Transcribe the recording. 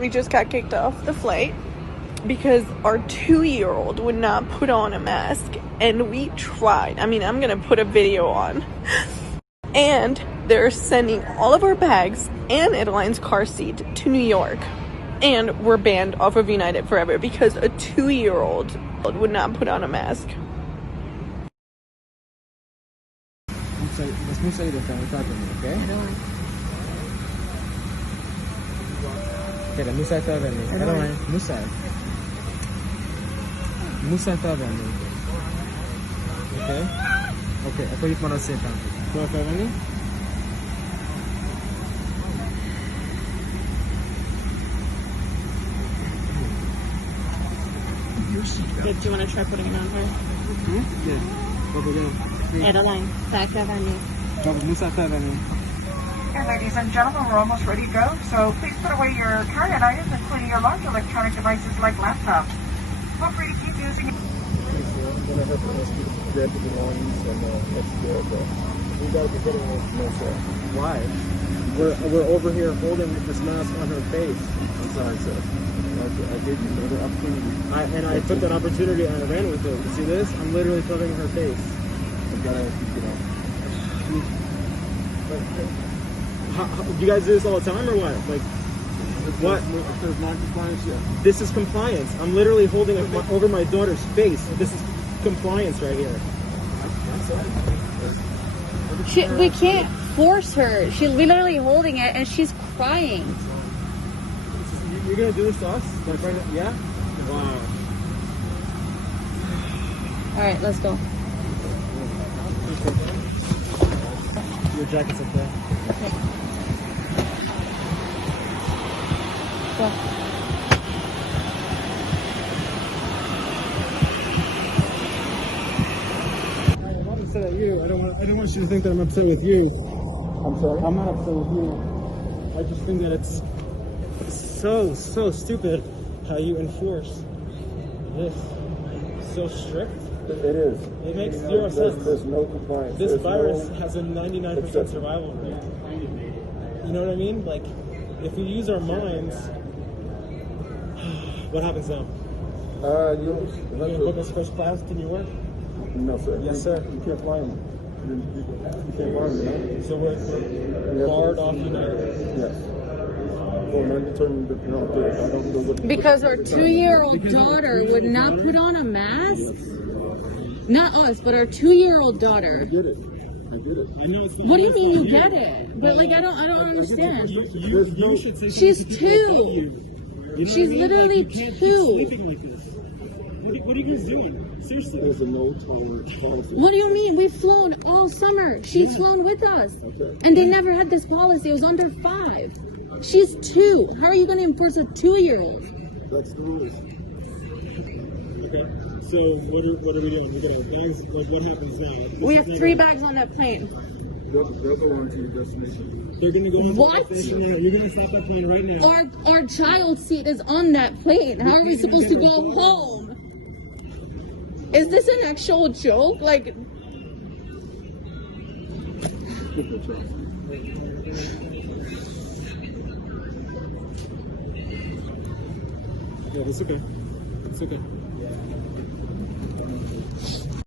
we just got kicked off the flight because our 2-year-old would not put on a mask, and we tried. I mean, I'm gonna put a video on. And they're sending all of our bags and Adeline's car seat to New York. And we're banned off of United forever because a 2-year-old would not put on a mask. Mas não sair dessa, tá vendo, ok? Kaya, Musa tá vendo. Caroline, Musa. Musa tá vendo. Okay? Okay, ako yung manasita. So, tá vendo? Do you want to try putting it on her? Yeah. Adeline, Saka Vani. Musa tá vendo. And ladies and gentlemen, we're almost ready to go. So please put away your carry-on items, including your large electronic devices like laptops. Feel free to keep using it. I'm gonna have to ask you to grab the belongings and extra. We gotta be getting away from this. Why? We're over here holding this mask on her face. I'm sorry, sir. I gave you another opportunity. I took that opportunity and I ran with it. You see this? I'm literally covering her face. I've gotta ask you to get out. You guys do this all the time or what? Like, what? If there's non-compliance, yeah. This is compliance. I'm literally holding it over my daughter's face. This is compliance right here. We can't force her. She's literally holding it and she's crying. You're gonna do this to us? Like right now? Yeah? Wow. Alright, let's go. Your jacket's up there. Okay. Go. I'm not upset at you. I don't want you to think that I'm upset with you. I'm sorry? I'm not upset with you. I just think that it's so stupid how you enforce this so strict. It is. It makes zero sense. There's no compliance. This There's virus no has a 99% survival rate. You know what I mean? Like, if we use our minds, what happens now? You You're gonna book us first class to New York? No, sir. Yes, sir. You can't fly them. You can't fly them, no? So we're barred off United. Yes. Well, no, you told me that you don't do it. I don't know what. Because our 2-year-old daughter would not put on a mask? Not us, but our 2-year-old daughter. I get it. I get it. What do you mean you get it? But like I don't understand. You should say She's 2. You know She's what I mean? literally Like, you can't 2. keep sleeping like this. What are you guys doing? Seriously. There's a no tolerance policy. What do you mean? We've flown all summer. She's flown with us. Okay. And they never had this policy. It was under 5. She's 2. How are you going to enforce a 2-year-old? That's the rules. Okay. So what are we doing? We got our bags. Like, what happens now? We have 3 bags on that plane. They'll go on to your destination. They're gonna go on What? the station now. You're gonna stop that plane right now. Our child's seat is on that plane. How are we supposed to go home? Is this an actual joke? Like, Yeah, that's okay. It's okay.